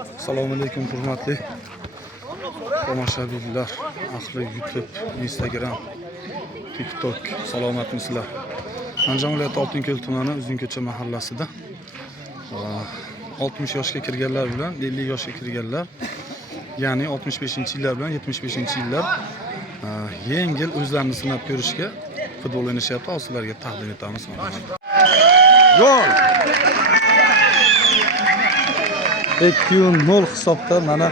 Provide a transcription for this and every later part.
Assalomu alaykum hurmatli tomoshabinlar, ahli YouTube, Instagram, TikTok. Salomatmisizlar? Andijon viloyati Oltinko'l tumani Uzunko'cha mahallasida 60 yoshga kirganlar bilan 50 yoshga kirganlar, ya'ni 65-yillar bilan 75-yillar yengil o'zlarini sinab ko'rishga futbol o'ynashyapti. Sizlarga taqdim etamiz. Gol! 2-0 hisobda mana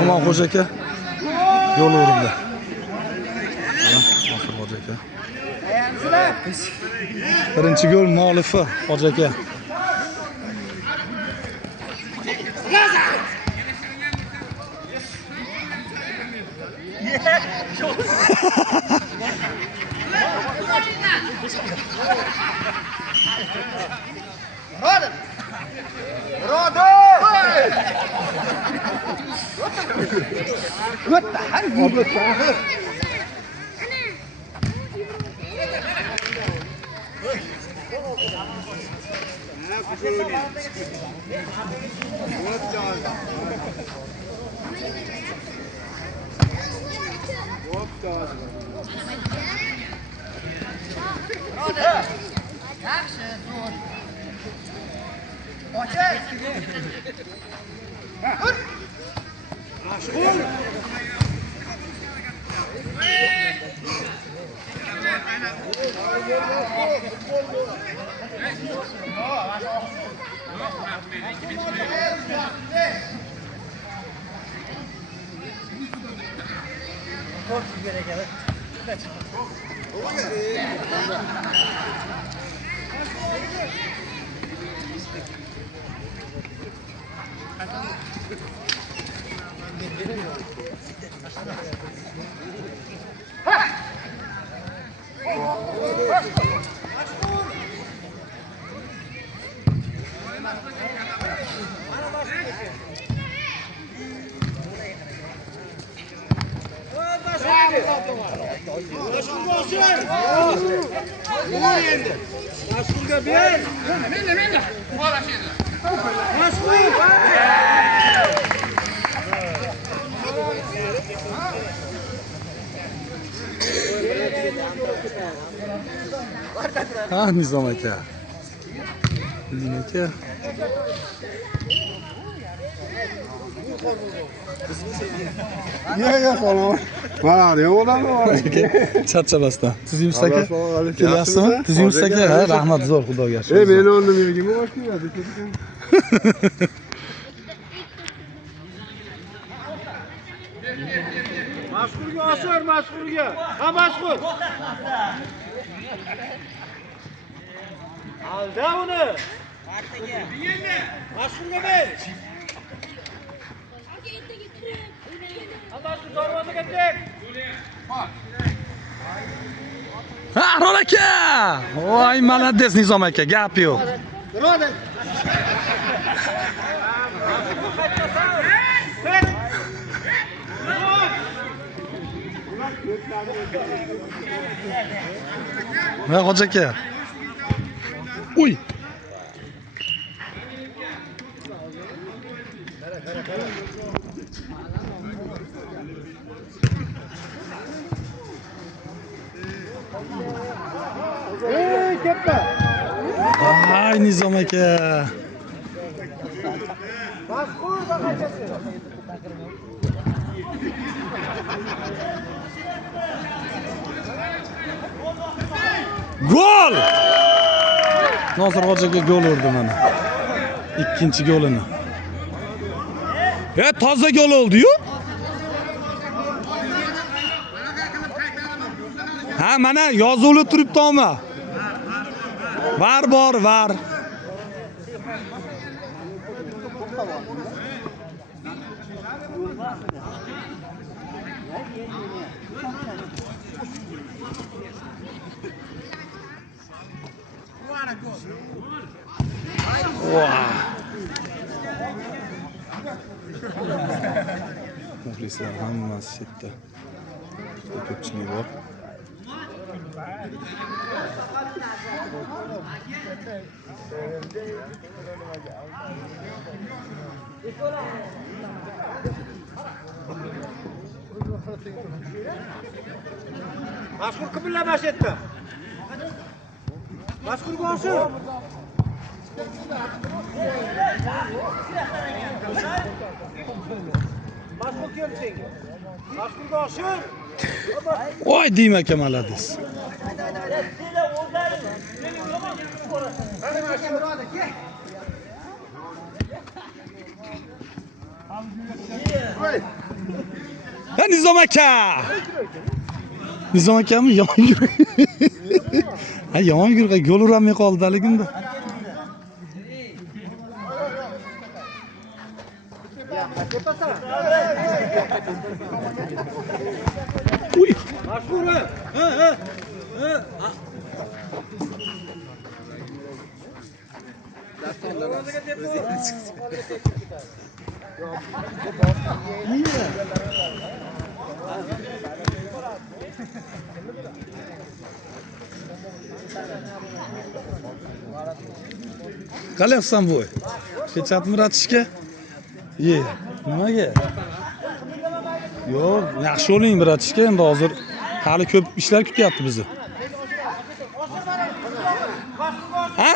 Omonxo'ja aka yo'l urdi. Hoji aka. Birinchi gol muallifi Hoji aka. Nizom aka. Aka. Ya salom. Mana ne bo'ladi? Charchamasdan. Tuzimiz aka. Kelasizmi? Tuzimiz aka. Ha, rahmat zo'r, xudoga shukr. Men o'rnim yerga boshlayapti. Mashhurga osir, mashhurga. Ha, mashhur. Alda uni. Mashhurga ber. Mashhur darvozaga tek. Ha, Rol aka. Voy, malades Nizom aka, gap yo'q. Birodar. Ha, Hoji aka. Uy. Ketma. Ay, Nizom aka. Mashhur baqachasi. Gol! Nosir Hoji aka gol urdi mana. Ikkinchi golini. Toza gol oldi-yu. Ha, mana yozuvli turibdi-mi? Var bor, var. Muxlislar hammasi chetda. Ko'pchilik bor. Mashhur kibirlamash etdi. Mashhurga olsin. Mashhur keldi senga. Mashhurga olsin. Voy deyman aka malades. Ha Nizom aka. Nizom akami yomon yurgan. Ha yomon yurgan gol uramay qoldi haligimda. Uy. Mashhur. Ha. Qalayapsan bu? Kechatmi ratishga? Ye, nimaga? Yo'q, yaxshi o'ling ratishga, endi hozir hali ko'p ishlar kutyapti bizni. Ha?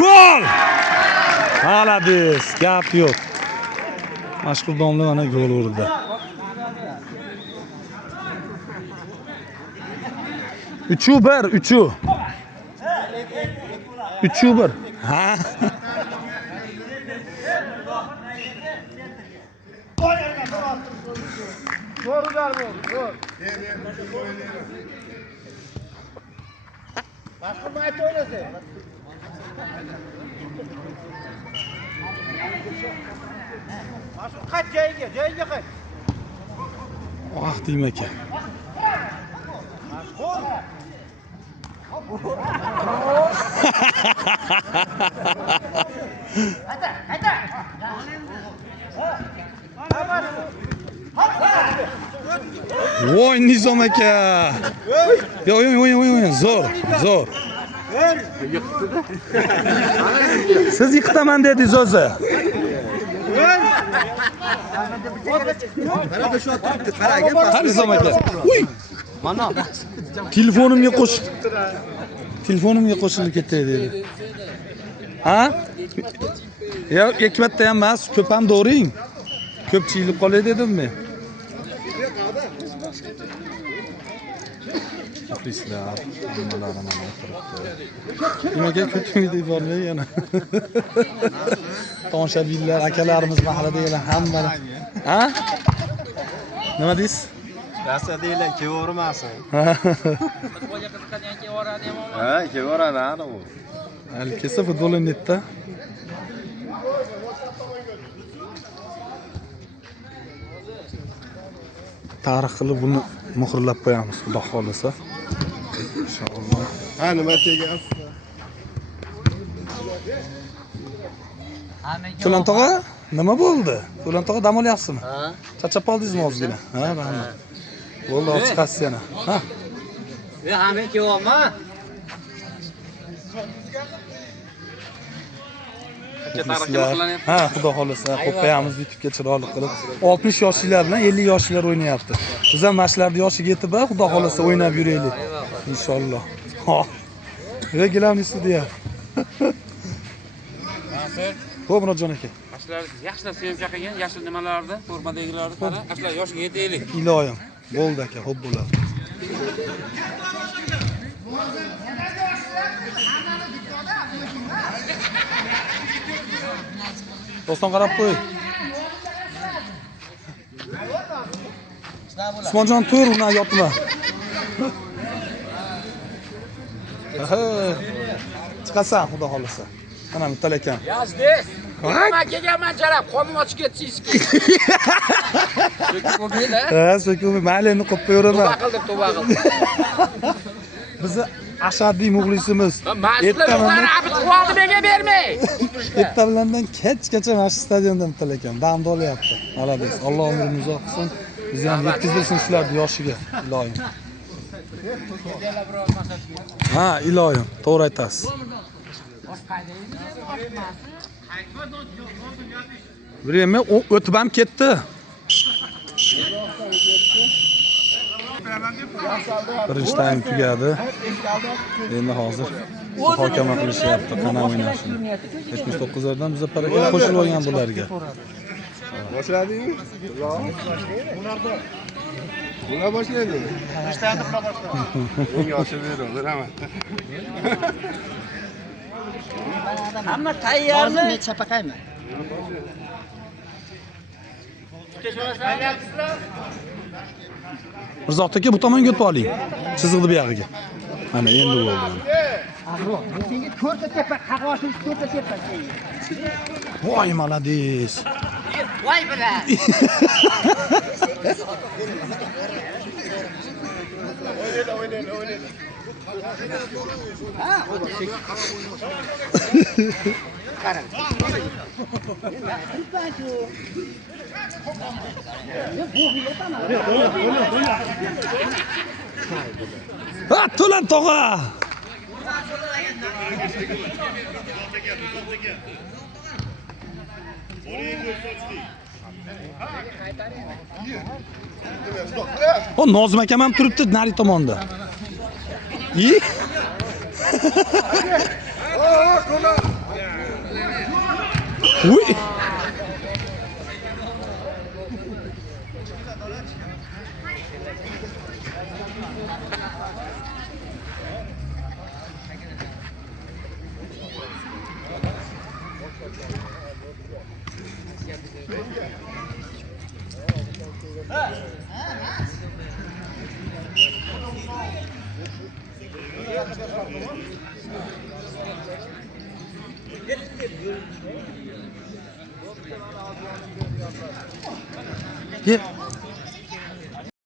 Gol! G'alabis, gap yo'q. Mashhur domla mana gol urdi. Uchu bir. Ha. Doğrular bu. Doğru. Mashhur mayt o'ynasa. Mashhur qayt joyiga qayt. Ah deyman aka. Mashhur. Voy Nizom aka. Yo'q, zo'r. Siz yiqitaman dedingiz o'zi. Qani Nizom aka. Uy. Mana telefonimga qo'shilib ketdi dedi. Ha? Yo'q, hikmatda ham emas, ko'p ham do'ring. Ko'pchilik qolay dedim men. Muxlislar, nimalarni o'tiribdi. Nimaga ko'tingizda bormay yana. Tomoshabinlar, akalarimiz mahalladegilar hammalar. Ha? Nima deysiz? Rasa deylar, kevormasin. Ha, kevoradi ana u. Hali kelsa futbol o'ynaydi-da. Tarix qilib buni muhrlab qo'yamiz, xudo xolisa. Inshaalloh. Ha, nima tegyapti? To'lan tog'a, nima bo'ldi? To'lan tog'a dam olyapsizmi? Ha. Charchab qoldingizmi ozgina? Ha, mana. Bo'ldi, chiqasiz yana. Ha. Hamma kelyapmi? Ha, xudo xolisa, qo'yamiz YouTube'ga chiroyli qilib. 60 yoshlilar bilan 50 yoshlilar o'ynayapti. Biz ham mashlarni yoshiga yetib, xudo xolisa o'ynab yuraylik. Inshaalloh. Ha. Reglami studiya. Xo'p, Murodjon aka. Ashlar yaxshilab sevimchoq ekan, yashil nimalarni, formadagilarni qara. Ashlar yoshiga yetaylik. Iloyim. Bo'ldi aka, xo'p bo'ladi. Do'ston qarab qo'y. Usmonjon tur, uni yotma. Chiqasan, xudo xolisa. Mana Mutal ekan. Yazdiz. Nima kelganman jarab, qo'lim ochib ketsingiz. So'kib bo'lmaydi. Ha, so'kib, mayli qo'yib qo'yaveraman. Tavba qildim. Bizni ashaddiy muxlisimiz. Mas'ullar abid qildi menga bermay. Ertabilandan kechgacha mana shu stadionda Mutal ekan. Damda olyapti. G'alabis. Alloh umrini uzoq qilsin. Biz ham yetkazilsin shularni yoshiga, iloyim. Ha, iloyim, to'g'ri aytasiz. Время o'tib ham ketdi. Birinchi taym tugadi. Endi hozir muhokama qilishyapti, qana o'ynashni. 79lardan biza paraka qo'shilib olgan bularga. Boshladingmi? Bular boshlaydi. Menga ochib beraver, rahmat. Hamma tayyormi? Men chapaqayman. Mirzoq aka bu tomonga o'tib oling. Chiziqni bu yog'iga. Mana endi bo'ldi. Senga to'rtta tepa, qag'oshni to'rtta tepa. Voy, malades. Voy bilan. Ha, to'lan tog'a. O Nozim akam ham turibdi nari tomonda. Yi? Uy. Ye.